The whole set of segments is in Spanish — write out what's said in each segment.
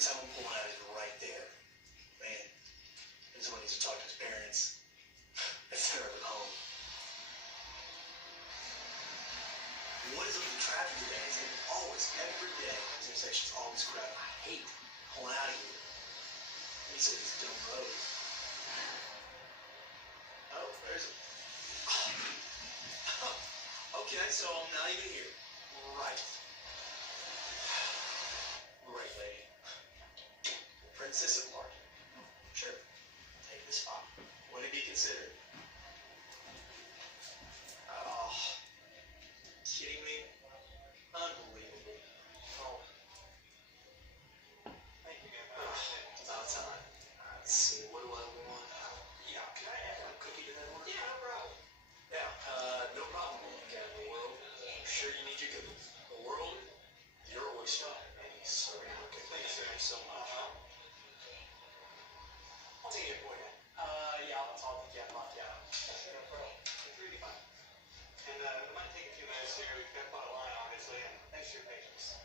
tell him pulling out is right there. Man, and someone needs to talk to his parents. If they're ever home. What is up with traffic today? It's like always, every day. This intersection's always crowded. I hate pulling out of here. He said these dumb roads. Oh, there's a... Okay, so I'm not even here. Right. Great lady. Princess of Market. Sure. Take the spot. Would it be considered? Oh. Kidding me? Unbelievable. Oh. Thank you, man. About time. Let's see, what do I want? Yeah, can I add a cookie to that order? Yeah, no problem. Yeah, no problem. Okay, the world. I'm sure you need your cookies. The world, your oyster. And he's serving okay. Thanks so much. I'll take it for you. Yeah, I'll take it. Yeah. No problem. It's really fine. And it might take a few minutes here. We've got a lot of line, obviously, and thanks for your patience.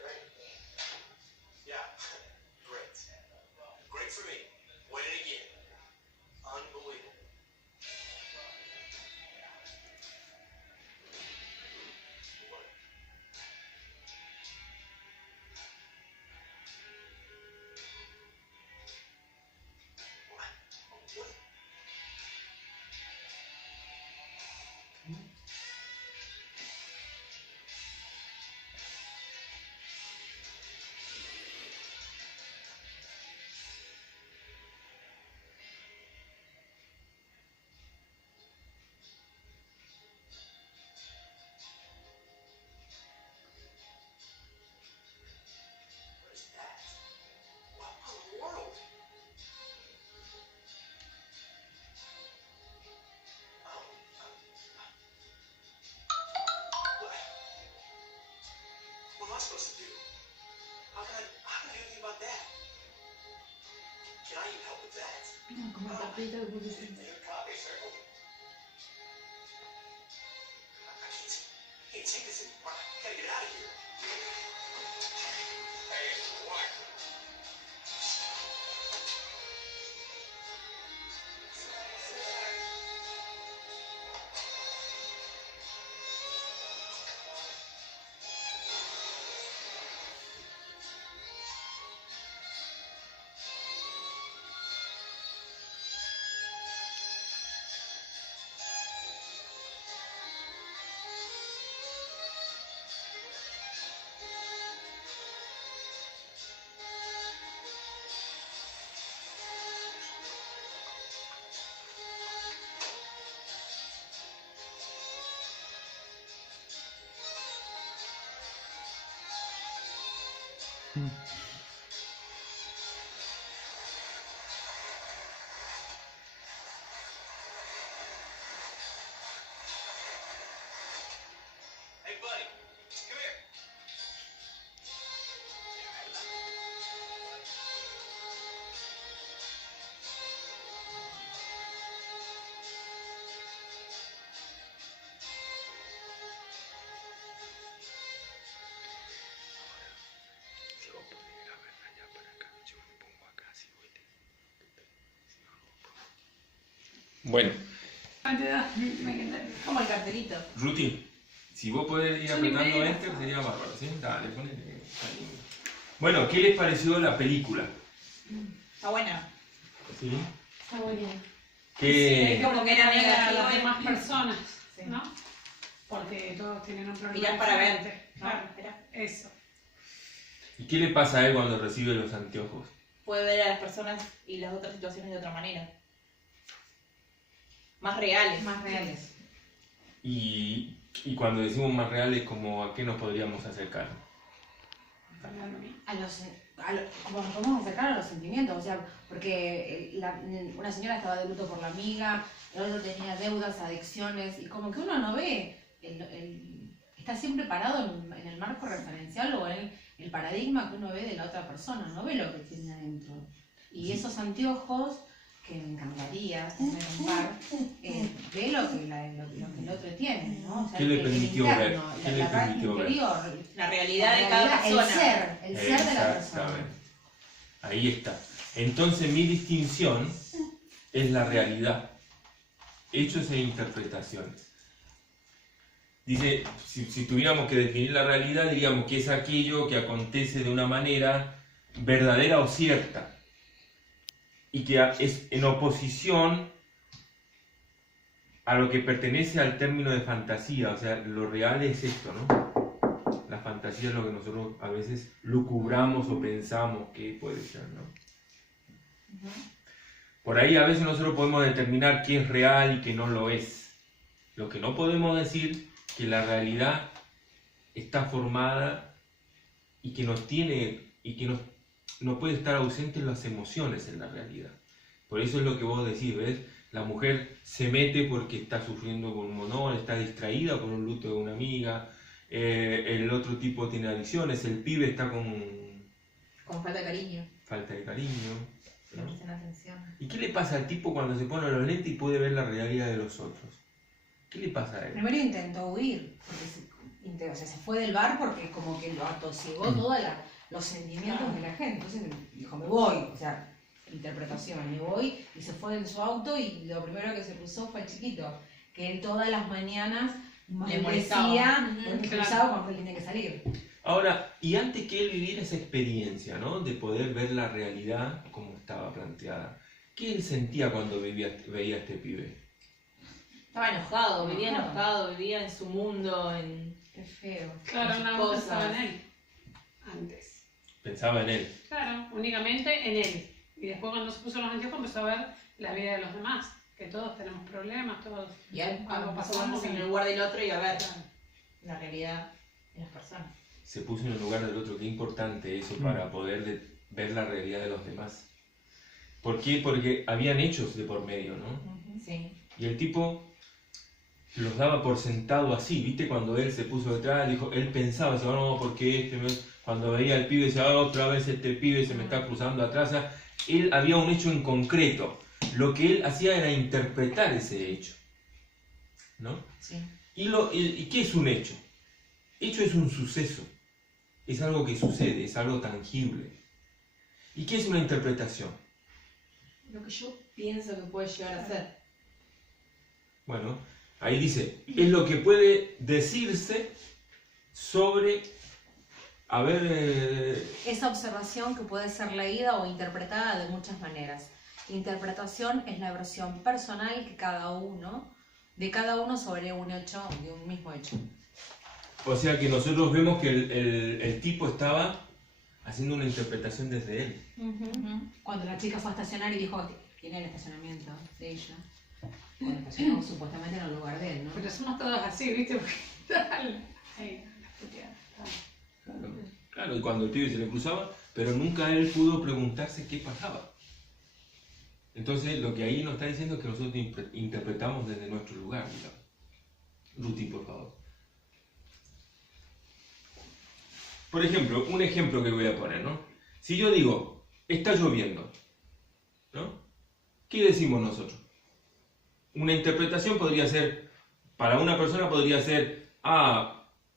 Great. Yeah, great. Great for me. Win it again. Unbelievable. What am I supposed to do? How can I do anything about that? Can I even help with that? Mira cómo está apretado el bolsillo. Copy, sir. I can't take this anymore. I gotta get out of here. Hey, what? Hey, buddy, come here. Si vos podés grabarla ya para acá, yo me pongo acá si voy te... Si no, no puedo. Bueno, Como el cartelito. Ruti, si vos podés ir Son y apretando media. enter sería bárbaro, ¿sí? Dale, ponele. Está lindo. Bueno, ¿qué les pareció la película? Está buena. ¿Sí? Está muy bien. ¿Qué... Como que era Ver a negativo las y- demás personas, Sí. ¿no? Porque todos tienen un problema. Mirar para ver. diferente. ¿no? Claro, Era- eso. ¿Y qué le pasa a él cuando recibe los anteojos? Puede ver a las personas y las otras situaciones de otra manera. Más reales. Más reales. Y cuando decimos más reales, como ¿a qué nos podríamos acercar? Hablando a mí. Bueno, podemos acercar a los sentimientos, o sea, porque una señora estaba de luto por la amiga, el otro tenía deudas, adicciones, y como que uno no ve, está siempre parado en el marco referencial o en el paradigma que uno ve de la otra persona, no ve lo que tiene adentro. Y esos anteojos que me encantaría tener un par, ve lo que el otro tiene, ¿no? O sea, ¿Qué le el permitió interno, ver? ¿Qué le la parte permitió ver? interior, La realidad de cada persona. el ser de la persona. Exactamente. Ahí está. Entonces mi distinción es la realidad. Hechos e interpretaciones. Dice, si tuviéramos que definir la realidad, diríamos que es aquello que acontece de una manera verdadera o cierta. Y que es en oposición a lo que pertenece al término de fantasía. O sea, lo real es esto, ¿no? La fantasía es lo que nosotros a veces lucubramos o pensamos que puede ser, ¿no? Por ahí a veces nosotros podemos determinar qué es real y qué no lo es. Lo que no podemos decir que la realidad está formada y que nos tiene y que no puede estar ausente en las emociones en la realidad. Por eso es lo que vos decís, ¿ves? La mujer se mete porque está sufriendo con un monón, está distraída por un luto de una amiga, el otro tipo tiene adicciones, el pibe está con falta de cariño. falta de cariño, Le ¿no? prestan atención. ¿Y qué le pasa al tipo cuando se pone los lentes y puede ver la realidad de los otros? ¿Qué le pasa a él? Primero intentó huir, porque o sea, se fue del bar porque como que lo atosigó todos los sentimientos de la gente. Entonces dijo, me voy, o sea, interpretación, me voy, y se fue en su auto y lo primero que se cruzó fue el chiquito, que él todas las mañanas Le decía, molestaba. porque Claro. cruzaba cuando él tenía que salir. Ahora, y antes que él viviera esa experiencia, ¿no? De poder ver la realidad como estaba planteada, ¿qué él sentía cuando veía a este pibe? Estaba enojado, vivía en su mundo, en... Qué feo. Claro, sus nada más pensaba en él. Antes. Pensaba en él. Claro, únicamente en él. Y después cuando se puso los anteojos empezó a ver la vida de los demás. Que todos tenemos problemas, todos. Y él Algo pasó pasó ponerse en y- el lugar del otro y a ver la realidad de las personas. Se puso en el lugar del otro. Qué importante eso para poder ver la realidad de los demás. ¿Por qué? Porque habían hechos de por medio, ¿no? Sí. Y el tipo los daba por sentado así, ¿viste? Cuando él se puso detrás, dijo, él pensaba, decía, no, porque cuando veía al pibe, decía, otra vez este pibe se me está cruzando atrás. O sea, él había un hecho en concreto. Lo que él hacía era interpretar ese hecho, ¿no? Sí. ¿Y qué es un hecho? Hecho es un suceso, es algo que sucede, es algo tangible. ¿Y qué es una interpretación? Lo que yo pienso que puede llegar a ser. Bueno, ahí dice, es lo que puede decirse sobre, Esa observación que puede ser leída o interpretada de muchas maneras. Interpretación es la versión personal que de cada uno sobre un hecho, de un mismo hecho. o sea que nosotros vemos que el tipo estaba haciendo una interpretación desde él. Cuando la chica fue a estacionar y dijo que tiene el estacionamiento de ella. Cuando estacionó supuestamente en el lugar de él, ¿no? Pero somos todos así, ¿viste? Porque tal. Ahí, la puteada. Claro, y cuando el pibe se le cruzaba, pero nunca él pudo preguntarse qué pasaba. Entonces, lo que ahí nos está diciendo es que nosotros interpretamos desde nuestro lugar, digamos. Ruti, por favor. Por ejemplo, un ejemplo que voy a poner, ¿no? Si yo digo, está lloviendo, ¿no? ¿Qué decimos nosotros? Una interpretación podría ser, para una persona podría ser,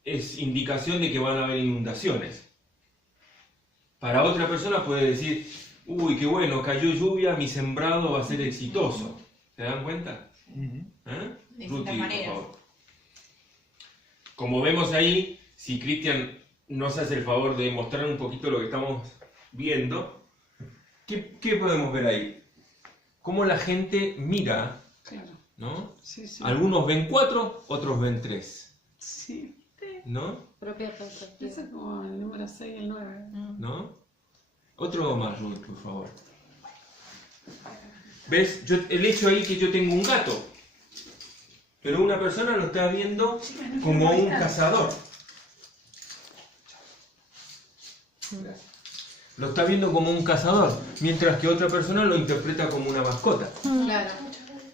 es indicación de que van a haber inundaciones. Para otra persona puede decir, uy, qué bueno, cayó lluvia, mi sembrado va a ser exitoso. ¿Se dan cuenta? De distintas Ruti, por maneras. favor. Como vemos ahí, si Cristian nos hace el favor de mostrar un poquito lo que estamos viendo, ¿qué podemos ver ahí? Cómo la gente mira, Claro. ¿no? Sí, sí. Algunos ven 4, otros ven 3, Sí. ¿no? Propia perspectiva. Eso es como el número 6 y el 9. ¿No? Otro más, Ruth, por favor. ¿Ves? El hecho ahí que yo tengo un gato, pero una persona lo está viendo como un cazador. Lo está viendo como un cazador, mientras que otra persona lo interpreta como una mascota. Claro.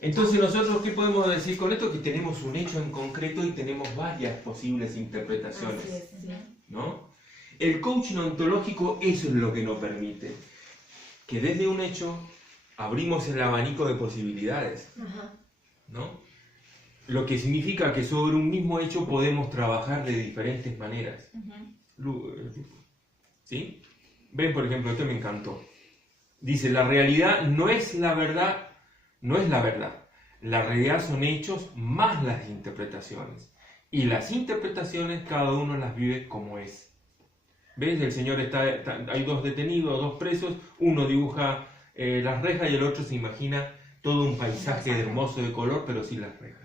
Entonces nosotros, ¿qué podemos decir con esto? Que tenemos un hecho en concreto y tenemos varias posibles interpretaciones. Así es, sí. ¿No? El coaching ontológico eso es lo que nos permite. Que desde un hecho abrimos el abanico de posibilidades, ¿no? Lo que significa que sobre un mismo hecho podemos trabajar de diferentes maneras. ¿Sí? Ven, por ejemplo, esto me encantó. Dice, la realidad no es la verdad, no es la verdad. La realidad son hechos más las interpretaciones. Y las interpretaciones cada uno las vive como es. ¿Ves? El señor hay dos detenidos, dos presos, uno dibuja las rejas y el otro se imagina todo un paisaje hermoso de color, pero sin las rejas.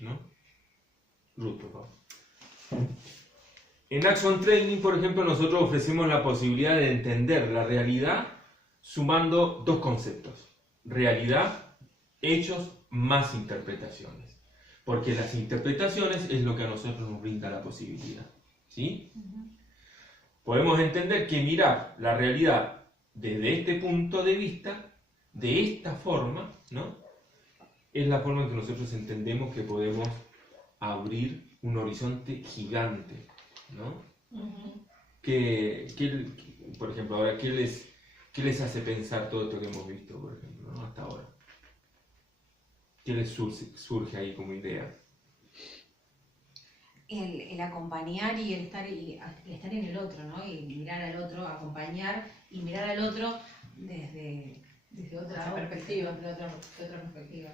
¿No? Ruth, por favor. En Action Training, por ejemplo, nosotros ofrecemos la posibilidad de entender la realidad sumando dos conceptos. Realidad, hechos, más interpretaciones. Porque las interpretaciones es lo que a nosotros nos brinda la posibilidad. ¿Sí? Podemos entender que mirar la realidad desde este punto de vista, de esta forma, ¿no? Es la forma en que nosotros entendemos que podemos abrir un horizonte gigante, ¿no? Por ejemplo, ahora, ¿qué les hace pensar todo esto que hemos visto, por ejemplo, ¿no? Hasta ahora? ¿Qué les surge ahí como idea? El acompañar y el estar en el otro, ¿no? Y mirar al otro, acompañar y mirar al otro desde otra perspectiva. De otra perspectiva.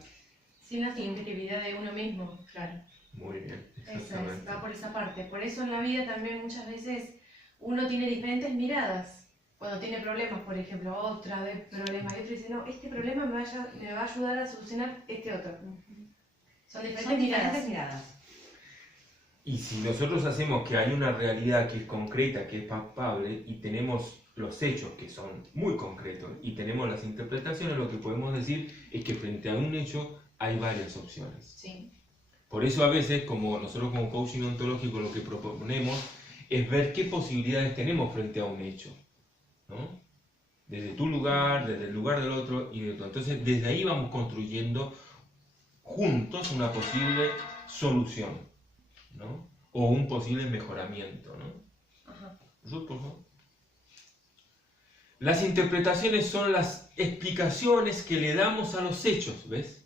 Sin la subjetividad de uno mismo, claro. Muy bien, Esa exactamente. va por esa parte. Por eso en la vida también muchas veces uno tiene diferentes miradas. Cuando tiene problemas, por ejemplo, otra vez problemas, y otro dice, no, este problema me va a ayudar a solucionar este otro. Son diferentes miradas. Y si nosotros hacemos que hay una realidad que es concreta, que es palpable, y tenemos los hechos que son muy concretos, y tenemos las interpretaciones, lo que podemos decir es que frente a un hecho hay varias opciones. Sí. Por eso a veces, como nosotros como coaching ontológico lo que proponemos es ver qué posibilidades tenemos frente a un hecho, ¿no? Desde tu lugar, desde el lugar del otro y de todo. Entonces, desde ahí vamos construyendo juntos una posible solución, ¿no? O un posible mejoramiento, ¿no? Ajá. Ruth, por favor. Las interpretaciones son las explicaciones que le damos a los hechos, ¿ves?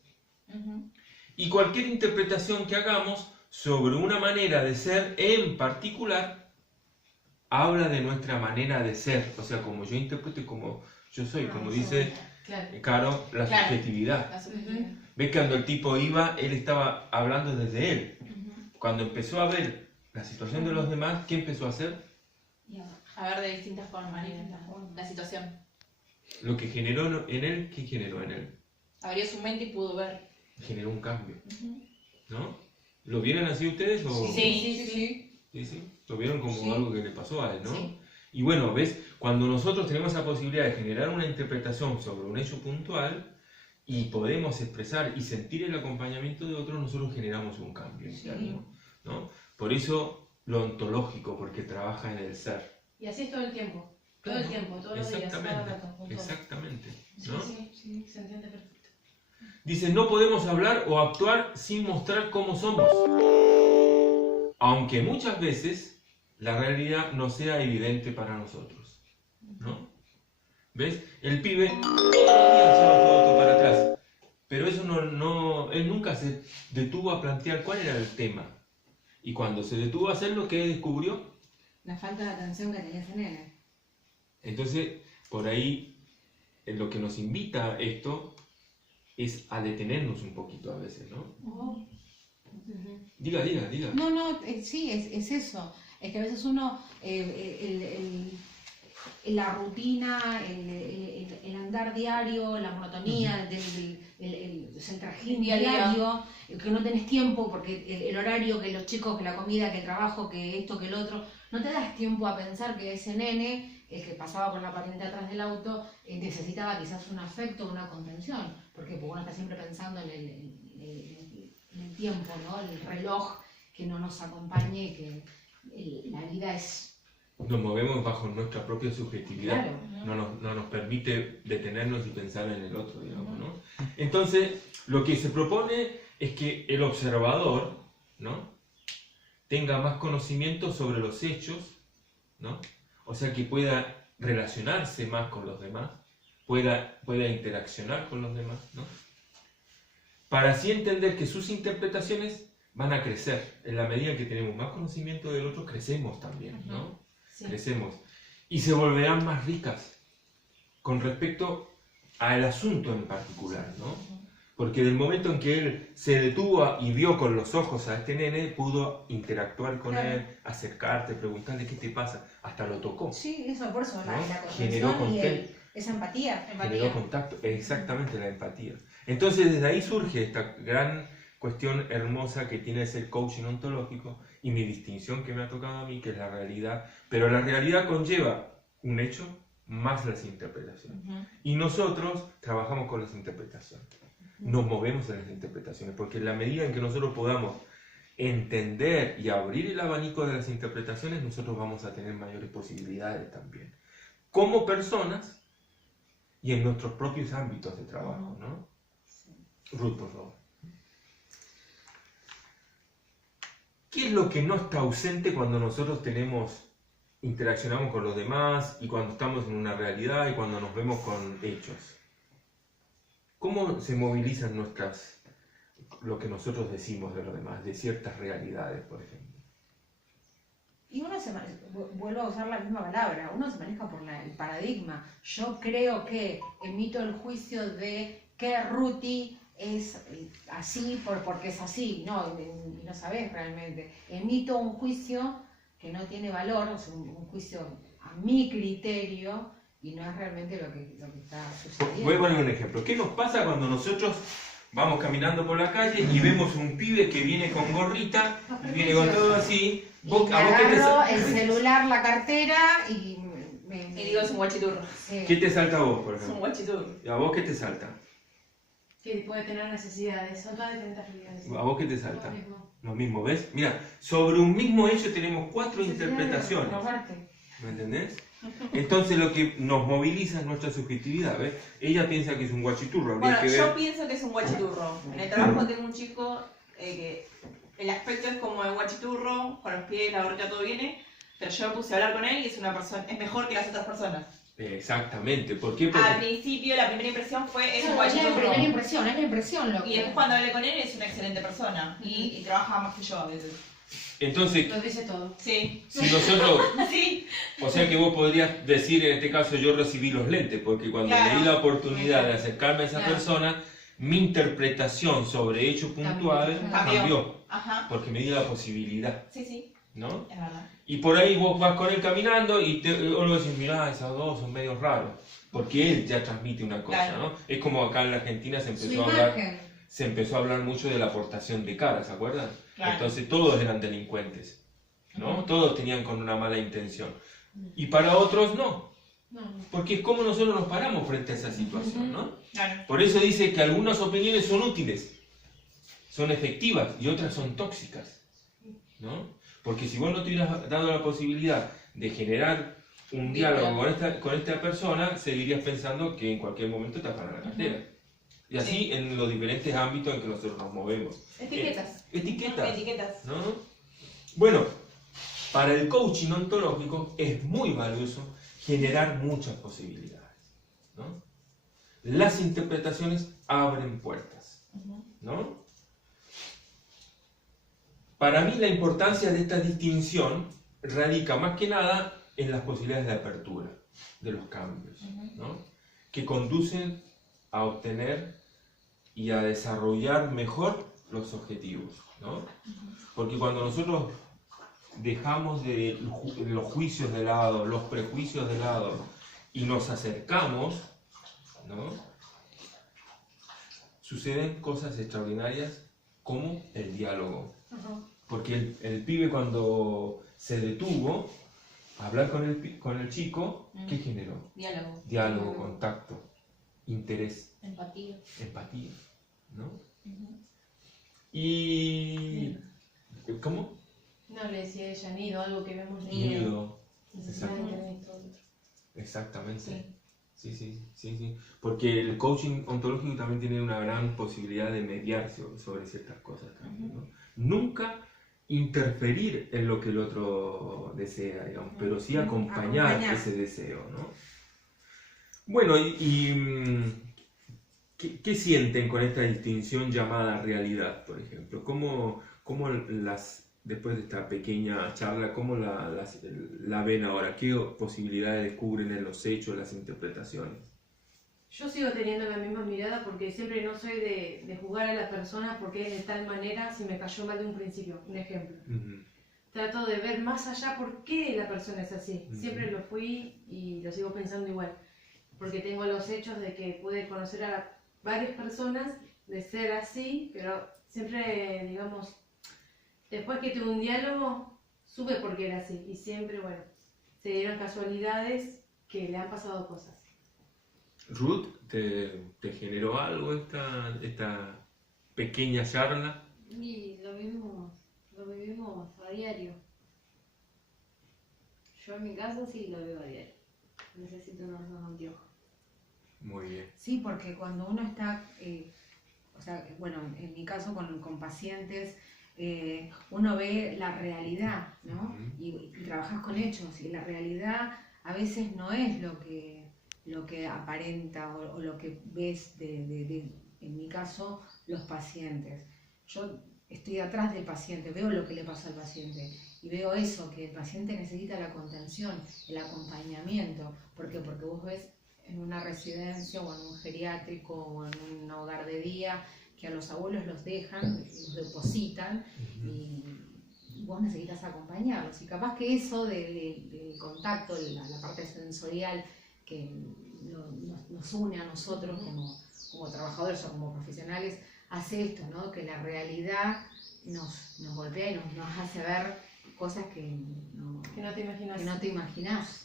Y cualquier interpretación que hagamos sobre una manera de ser en particular habla de nuestra manera de ser, o sea, como yo interpreto y como yo soy, como dice Caro, la subjetividad. ¿Ves que cuando el tipo iba, él estaba hablando desde él? Cuando empezó a ver la situación de los demás, ¿qué empezó a hacer? A ver de distintas formas la situación. Lo que generó en él, ¿qué generó en él? Abrió su mente y pudo ver. Generó un cambio, ¿no? ¿Lo vieron así ustedes? O... Sí. ¿Sí? Lo vieron como Sí. algo que le pasó a él, ¿no? Sí. Y bueno, ¿ves? Cuando nosotros tenemos la posibilidad de generar una interpretación sobre un hecho puntual y podemos expresar y sentir el acompañamiento de otros, nosotros generamos un cambio interno, ¿no? Por eso lo ontológico, porque trabaja en el ser. Y así es todo el tiempo. Todo el tiempo, todos los días, cada rato. con todo. Exactamente, ¿no? Sí, se entiende perfecto. Dice, no podemos hablar o actuar sin mostrar cómo somos. Aunque muchas veces la realidad no sea evidente para nosotros, ¿no? ¿Ves? El pibe echaba foto para atrás, pero eso él nunca se detuvo a plantear cuál era el tema. Y cuando se detuvo a hacerlo, ¿qué descubrió? La falta de atención que tenía ese nene. Entonces, por ahí, lo que nos invita esto es a detenernos un poquito a veces, ¿no? Diga. No, sí, es eso. Es que a veces uno, la rutina, el andar diario, la monotonía, el trajín Día a día. diario, que no tenés tiempo porque el horario, que los chicos, que la comida, que el trabajo, que esto, que el otro, no te das tiempo a pensar que ese nene, el que pasaba con la patineta atrás del auto, necesitaba quizás un afecto, una contención, porque uno está siempre pensando en el tiempo, ¿no? El reloj que no nos acompañe, que la vida es... Nos movemos bajo nuestra propia subjetividad. Claro. No nos permite detenernos y pensar en el otro, digamos, ¿no? Entonces, lo que se propone es que el observador, ¿no?, tenga más conocimiento sobre los hechos, ¿no? O sea, que pueda relacionarse más con los demás, pueda interaccionar con los demás, ¿no? Para así entender que sus interpretaciones van a crecer. En la medida que tenemos más conocimiento del otro, crecemos también, ¿no? Sí. Crecemos. Y se volverán más ricas con respecto al asunto en particular, ¿no? Porque del momento en que él se detuvo y vio con los ojos a este nene, pudo interactuar con Claro. él, acercarte, preguntarle qué te pasa, hasta lo tocó. Sí, eso por eso, la, ¿No? la Generó contención y contacto. esa empatía. Generó contacto, exactamente la empatía. Entonces desde ahí surge esta gran cuestión hermosa que tiene ese coaching ontológico y mi distinción que me ha tocado a mí, que es la realidad, pero la realidad conlleva un hecho más las interpretaciones. Y nosotros trabajamos con las interpretaciones, nos movemos en las interpretaciones, porque en la medida en que nosotros podamos entender y abrir el abanico de las interpretaciones, nosotros vamos a tener mayores posibilidades también, como personas y en nuestros propios ámbitos de trabajo, ¿no? Ruth, por favor. ¿Qué es lo que no está ausente cuando nosotros interaccionamos con los demás y cuando estamos en una realidad y cuando nos vemos con hechos? ¿Cómo se movilizan lo que nosotros decimos de los demás, de ciertas realidades, por ejemplo? Y uno vuelvo a usar la misma palabra, uno se maneja por el paradigma. Yo creo que emito el juicio de que Ruti es así porque es así, no, y no sabés realmente. Emito un juicio que no tiene valor, o sea, un juicio a mi criterio, y no es realmente lo que está sucediendo. Voy a poner un ejemplo. ¿Qué nos pasa cuando nosotros vamos caminando por la calle y vemos un pibe que viene con gorrita, viene con todo así? Y me agarro el celular, la cartera y Y digo, es un guachiturro. ¿Qué te salta a vos, por Es un ejemplo? guachiturro. ¿Y a vos qué te salta? Que puede tener necesidades, son todas diferentes realidades. ¿A vos qué te salta? Lo mismo. Lo mismo, ¿ves? Mira, sobre un mismo hecho tenemos 4 interpretaciones. Robarte. ¿Me entendés? Entonces lo que nos moviliza es nuestra subjetividad, ¿ves? Ella piensa que es un guachiturro, habría Bueno, que yo ver. pienso que es un guachiturro. En el trabajo tengo un chico que el aspecto es como el guachiturro, con los pies, la gorrita, todo viene, pero yo me puse a hablar con él y es una persona, es mejor que las otras personas. Exactamente, ¿por qué? Al Porque principio la primera impresión fue es un Es la primera guachiturro. impresión, es la impresión lo Y que... después cuando hablé con él es una excelente persona y trabaja más que yo a veces. entonces, Lo dice todo. Sí. si nosotros, Sí. o sea que vos podrías decir en este caso yo recibí los lentes, porque cuando Claro. me di la oportunidad de acercarme a esa Claro. persona, mi interpretación sobre hecho puntual Cambió. cambió, Ajá. porque me di la posibilidad, Sí, sí, ¿no? es verdad. Y por ahí vos vas con él caminando y vos lo decís, mirá, esos dos son medio raros, porque él ya transmite una cosa, Claro. ¿no? Es como acá en la Argentina se Su empezó a hablar, imagen. se empezó a hablar mucho de la aportación de cara, ¿se acuerdan? Claro. Entonces todos eran delincuentes, ¿no? Todos tenían con una mala intención. Y para otros no, No, porque es como nosotros nos paramos frente a esa situación, ¿no? Claro. Por eso dice que algunas opiniones son útiles, son efectivas y otras son tóxicas, ¿no? Porque si vos no te hubieras dado la posibilidad de generar un diálogo con esta persona, seguirías pensando que en cualquier momento te apagan la cartera. Y así Sí. en los diferentes ámbitos en que nosotros nos movemos. Etiquetas. Etiquetas, Etiquetas. ¿no? Bueno, para el coaching ontológico es muy valioso generar muchas posibilidades, ¿no? Las interpretaciones abren puertas, ¿no? Para mí la importancia de esta distinción radica más que nada en las posibilidades de apertura de los cambios, ¿no? Que conducen a obtener y a desarrollar mejor los objetivos, ¿no? Porque cuando nosotros dejamos los juicios de lado, los prejuicios de lado y nos acercamos, ¿no? Suceden cosas extraordinarias como el diálogo. Porque el pibe cuando se detuvo a hablar con el chico, ¿qué generó? Diálogo. Diálogo, contacto, interés, Empatía. empatía, ¿no? Y... ¿Cómo? no le decía ella nido, algo que vemos Nido. Necesidad de tener todo. Exactamente. Sí. Porque el coaching ontológico también tiene una gran posibilidad de mediar sobre ciertas cosas también, ¿no? Nunca interferir en lo que el otro desea, digamos, pero sí acompañar ese deseo, ¿no? Bueno, ¿qué sienten con esta distinción llamada realidad, por ejemplo? ¿Cómo después de esta pequeña charla, cómo la ven ahora? ¿Qué posibilidades descubren en los hechos, las interpretaciones? Yo sigo teniendo la misma mirada porque siempre no soy de juzgar a la persona porque es de tal manera si me cayó mal de un principio. Un ejemplo. Trato de ver más allá por qué la persona es así. Siempre lo fui y lo sigo pensando igual. Porque tengo los hechos de que pude conocer a varias personas de ser así, pero siempre, digamos, después que tuve un diálogo, supe por qué era así. Y siempre, bueno, se dieron casualidades que le han pasado cosas. Ruth, ¿te generó algo esta pequeña charla? Y lo vivimos a diario. Yo en mi caso sí lo vivo a diario. Necesito unos anteojos. Muy bien. Sí, porque cuando uno está, o sea, bueno, en mi caso con pacientes, uno ve la realidad, ¿no? Y trabajas con hechos, y la realidad a veces no es lo que aparenta o lo que ves en mi caso, los pacientes. Yo estoy atrás del paciente, veo lo que le pasa al paciente y veo eso, que el paciente necesita la contención, el acompañamiento. ¿Por qué? Porque vos ves en una residencia o en un geriátrico o en un hogar de día que a los abuelos los dejan, los depositan y vos necesitas acompañarlos. Y capaz que eso del contacto, la parte sensorial que nos une a nosotros como trabajadores o como profesionales, hace esto, ¿no? Que la realidad nos golpea y nos hace ver cosas que no te imaginás.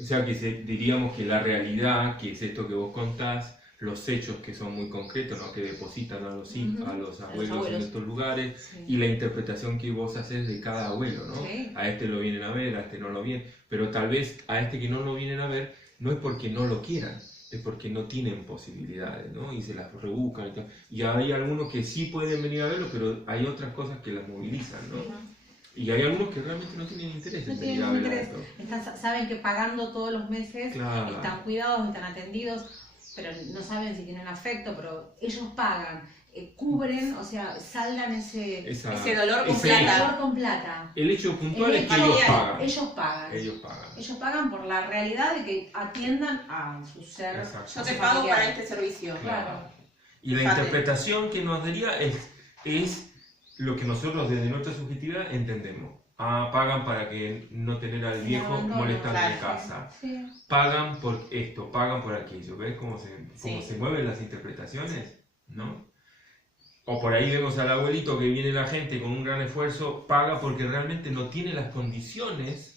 O sea que diríamos que la realidad, que es esto que vos contás, los hechos que son muy concretos, ¿no? Que depositan a los abuelos en estos lugares, Sí. y la interpretación que vos haces de cada abuelo, ¿no? Sí. A este lo vienen a ver, a este no lo vienen, pero tal vez a este que no lo vienen a ver no es porque no lo quieran, es porque no tienen posibilidades, ¿no? Y se las rebuscan y tal. Y hay algunos que sí pueden venir a verlo, pero hay otras cosas que las movilizan, ¿no? Y hay algunos que realmente no tienen interés en venir a ver esto. Saben que pagando todos los meses Claro. están cuidados, están atendidos, pero no saben si tienen afecto, pero ellos pagan, cubren, o sea, saldan ese dolor con ese plata. dolor con plata. El hecho puntual es que hecho- ellos pagan. Ellos pagan. Ellos pagan. Ellos pagan por la realidad de que atiendan a su ser. Exacto. Yo a te su pago familiar. para este servicio. Claro. Y la Fíjate. interpretación que nos daría es lo que nosotros desde nuestra subjetividad entendemos. Pagan para que no tener al viejo abandono, molestando en claro. casa. Sí. Pagan por esto, pagan por aquello. ¿Ves cómo Sí. se mueven las interpretaciones? ¿No? O por ahí vemos al abuelito que viene la gente con un gran esfuerzo, paga porque realmente no tiene las condiciones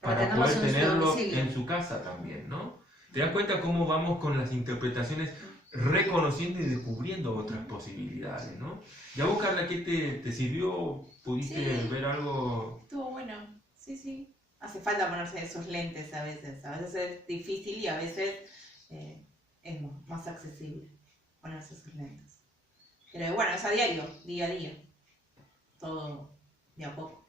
para tenerlo poder en su tenerlo domicilio. en su casa también, ¿no? ¿Te das cuenta cómo vamos con las interpretaciones reconociendo y descubriendo otras posibilidades, ¿no? ¿Y a vos, Carla, qué te sirvió? ¿Pudiste Sí. ver algo? Estuvo bueno, sí. Hace falta ponerse esos lentes a veces. A veces es difícil y a veces es más accesible ponerse esos lentes. Pero bueno, es a diario, día a día. Todo de a poco.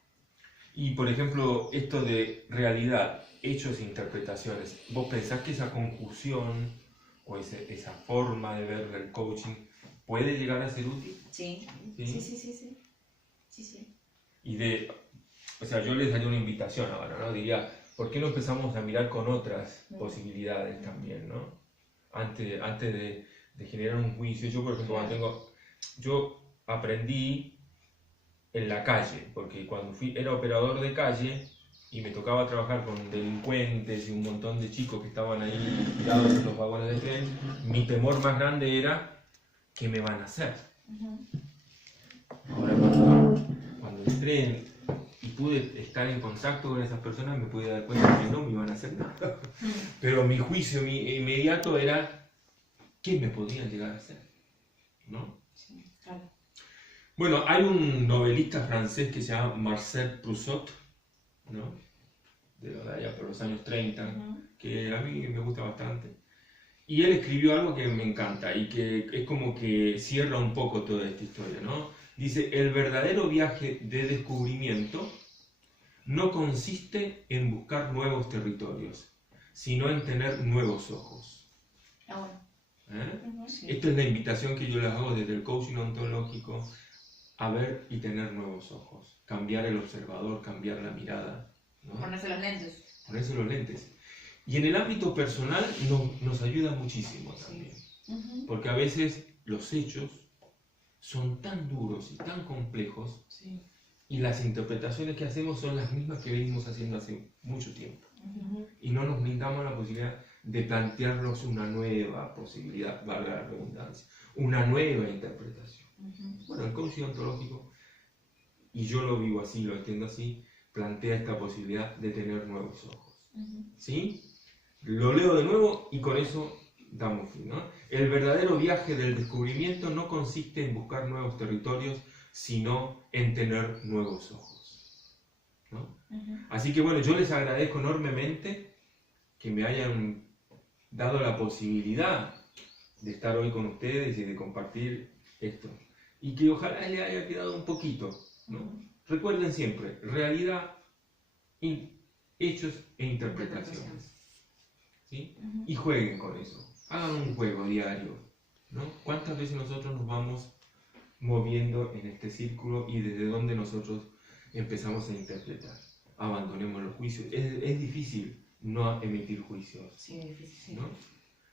Y, por ejemplo, esto de realidad, hechos e interpretaciones, ¿vos pensás que esa conjunción o esa forma de ver el coaching puede llegar a ser útil? Sí. ¿Sí? Sí. Y o sea, yo les daría una invitación ahora, ¿no? Diría, ¿por qué no empezamos a mirar con otras posibilidades también, ¿no? Antes de generar un juicio. Yo, por ejemplo, yo aprendí en la calle, porque cuando era operador de calle y me tocaba trabajar con delincuentes y un montón de chicos que estaban ahí tirados en los vagones de tren, mi temor más grande era ¿qué me van a hacer? Ahora cuando entré y pude estar en contacto con esas personas me pude dar cuenta que no me iban a hacer nada. Pero mi juicio inmediato era ¿qué me podían llegar a hacer? ¿No? Sí, claro. Bueno, hay un novelista francés que se llama Marcel Proust, ¿no? De allá por los años 30, que a mí me gusta bastante. Y él escribió algo que me encanta y que es como que cierra un poco toda esta historia, ¿no? Dice, el verdadero viaje de descubrimiento no consiste en buscar nuevos territorios, sino en tener nuevos ojos. Ah, bueno. ¿Eh? Sí. Esta es la invitación que yo les hago desde el coaching ontológico, a ver y tener nuevos ojos, cambiar el observador, cambiar la mirada, ¿no? Ponerse los lentes. Ponerse los lentes. Y en el ámbito personal nos ayuda muchísimo también, porque a veces los hechos son tan duros y tan complejos Sí. y las interpretaciones que hacemos son las mismas que venimos haciendo hace mucho tiempo. Y no nos brindamos la posibilidad de plantearnos una nueva posibilidad, valga la redundancia, una nueva interpretación. Bueno, el coaching ontológico, y yo lo vivo así, lo entiendo así, plantea esta posibilidad de tener nuevos ojos. ¿Sí? Lo leo de nuevo y con eso damos fin, ¿no? El verdadero viaje del descubrimiento no consiste en buscar nuevos territorios, sino en tener nuevos ojos, ¿no? Así que bueno, yo les agradezco enormemente que me hayan dado la posibilidad de estar hoy con ustedes y de compartir esto. Y que ojalá les haya quedado un poquito, ¿no? Recuerden siempre, realidad, hechos e interpretaciones. ¿Sí? Y jueguen con eso. Hagan un juego diario, ¿no? ¿Cuántas veces nosotros nos vamos moviendo en este círculo y desde dónde nosotros empezamos a interpretar? Abandonemos los juicios. Es difícil no emitir juicios, Sí, es difícil. ¿no?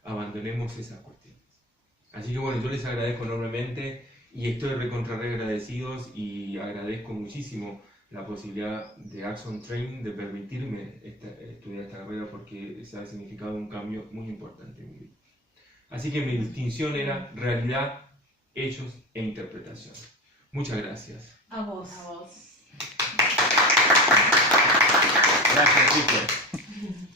Abandonemos esas cuestiones. Así que bueno, yo les agradezco enormemente y estoy recontra re agradecidos y agradezco muchísimo la posibilidad de Axon Training, de permitirme estudiar esta carrera porque se ha significado un cambio muy importante en mi vida. Así que mi distinción era realidad, hechos e interpretación. Muchas gracias. A vos. A vos. Gracias, chicos.